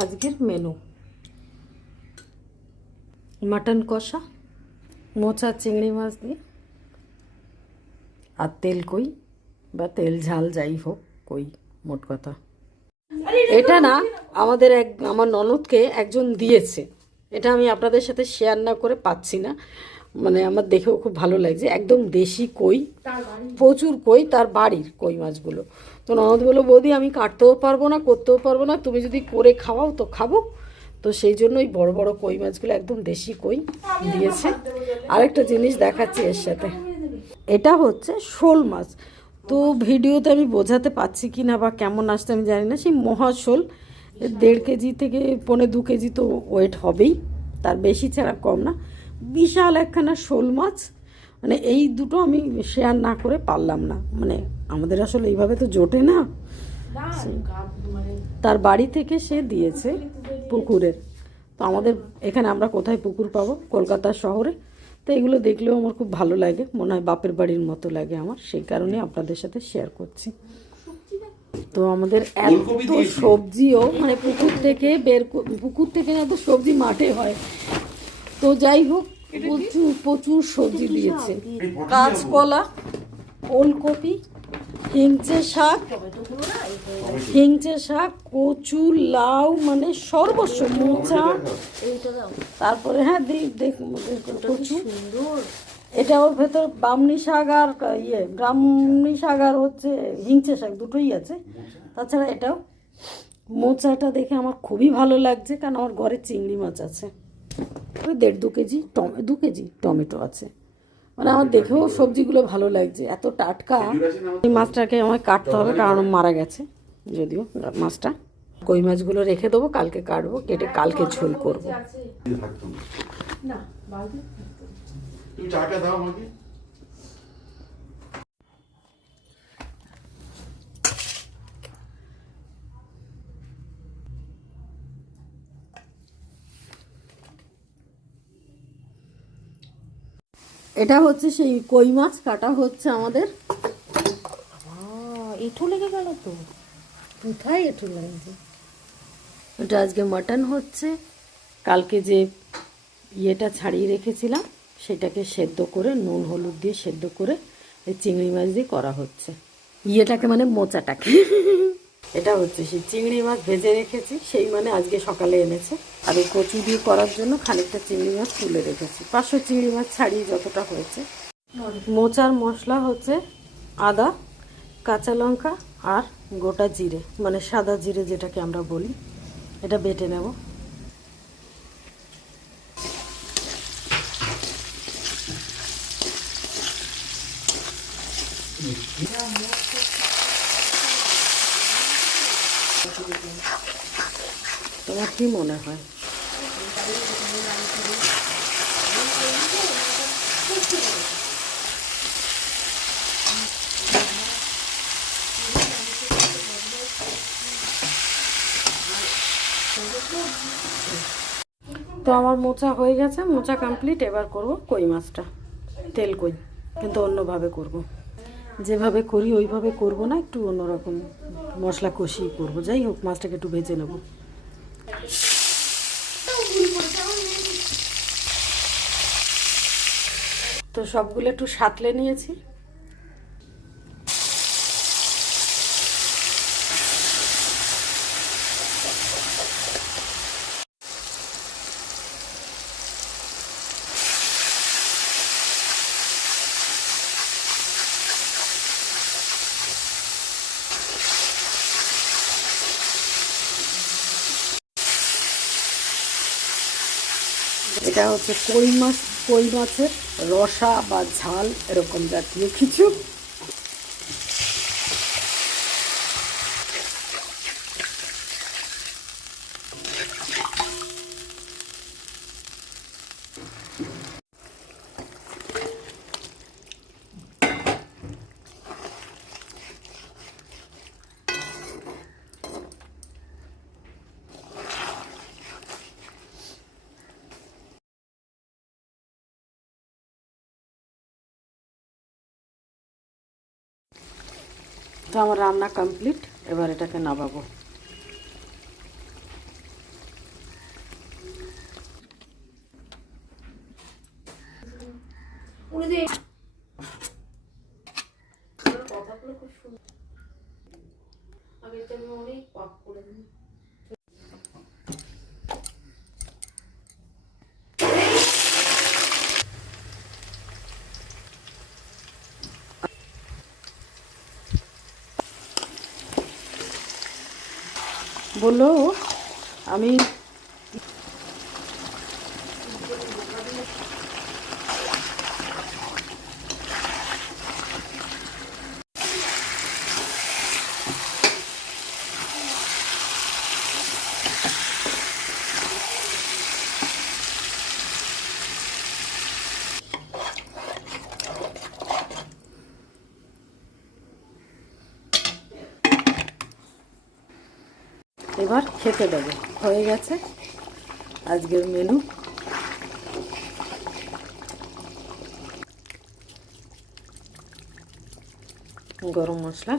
আজকের menu mutton কষা, মোচা চিংড়ি মাছ দিয়ে, আর তেল কই বা তেল ঝাল যাই হোক কই, মোট কথা। এটা না আমার ননদকে একজন দিয়েছে। এটা আমি আপনাদের সাথে শেয়ার না করে পাচ্ছি না, মানে আমার দেখেও খুব ভালো লাগছে। একদম দেশি কই, প্রচুর কই, তার বাড়ির কই মাছগুলো। তো ননদ বললো, বৌদি আমি কাটতেও পারবো না, করতেও পারবো না, তুমি যদি করে খাওয়াও তো খাবো। তো সেই জন্য ওই বড় বড় কই মাছগুলো একদম দেশি কই দিয়েছে। আরেকটা জিনিস দেখাচ্ছি এর সাথে, এটা হচ্ছে শোল মাছ। তো ভিডিওতে আমি বোঝাতে পারছি কি না বা কেমন আসছে আমি জানি না। সেই মহাশোল 1.5 কেজি থেকে 2.25 কেজি তো ওয়েট হবেই, তার বেশি ছাড়া কম না। বিশাল একখানা শোল মাছ, মানে এই দুটো আমি শেয়ার না করে পারলাম না, মানে আমাদের আসলে এইভাবে তো জোটে না। তার বাড়ি থেকে সে দিয়েছে পুকুরের। তো আমাদের এখানে আমরা কোথায় পুকুর পাবো, কলকাতা শহরে। তো এগুলো দেখলেও আমার খুব ভালো লাগে, মনে হয় বাপের বাড়ির মতো লাগে আমার, সেই কারণে আপনাদের সাথে শেয়ার করছি। তো আমাদের এত সবজিও মানে পুকুর থেকে না তো সবজি মাঠে হয়। তো যাই হোক, প্রচুর প্রচুর সবজি দিয়েছে। কাঁচকলা, ওলকপি, হিংচে শাক, কচু, লাউ, মানে সর্বস্ব, মোচা, তারপরে হ্যাঁ কচু, এটা ওর ভেতর বামনি শাক আর ব্রাহ্মণী শাক আর হচ্ছে হিংচে শাক, দুটোই আছে। তাছাড়া এটাও, মোচাটা দেখে আমার খুবই ভালো লাগছে, কারণ আমার ঘরে চিংড়ি মাছ আছে। ওই 1.5-2 কেজি 2 কেজি টমেটো আছে। মানে আমার দেখেও সবজিগুলো ভালো লাগছে, এত টাটকা। এই মাছটাকে আমায় কাটতে হবে, কারণ মারা গেছে যদিও মাছটা। কই মাছগুলো রেখে দেবো, কালকে কাটবো, কেটে কালকে ঝোল করবো। এটা হচ্ছে সেই কই মাছ কাটা হচ্ছে আমাদের। এঁঠো লেগে গেল তো, কোথায় এঁঠো লাগছে? এটা আজকে মাটন হচ্ছে। কালকে যে ইয়েটা ছাড়িয়ে রেখেছিলাম সেটাকে সেদ্ধ করে নুন হলুদ দিয়ে সেদ্ধ করে এই চিংড়ি মাছ দিয়ে করা হচ্ছে। ইয়েটাকে মানে মোচাটাকে এটা হচ্ছে সেই চিংড়ি মাছ ভেজে রেখেছি, সেই মানে আজকে সকালে এনেছে। আর ওই কচু দিয়ে করার জন্য খানিকটা চিংড়ি মাছ তুলে রেখেছি, 500 চিংড়ি মাছ ছাড়িয়ে যতটা হয়েছে। মোচার মশলা হচ্ছে আদা, কাঁচা লঙ্কা আর গোটা জিরে, মানে সাদা জিরে যেটাকে আমরা বলি। এটা বেটে নেব। তোমার কি মনে হয়? তো আমার মোচা হয়ে গেছে, মোচা কমপ্লিট। এবার করব কই মাছটা, তেল কই, কিন্তু অন্যভাবে করব। যেভাবে করি ওইভাবে করব না, একটু অন্যরকম মশলা কষিয়ে করব। যাই হোক, মাছটাকে একটু ভেজে নেব। তো সবগুলো একটু সাঁতলে নিয়েছি। এটা হচ্ছে কই মাছ, কই মাছের রসা বা ঝাল এরকম জাতীয় কিছু। তো আমার রান্না কমপ্লিট, এবার এটাকে নামাবো। বললো আমি এবার খেতে দেবো। হয়ে গেছে আজকের মেনু। গরম মশলা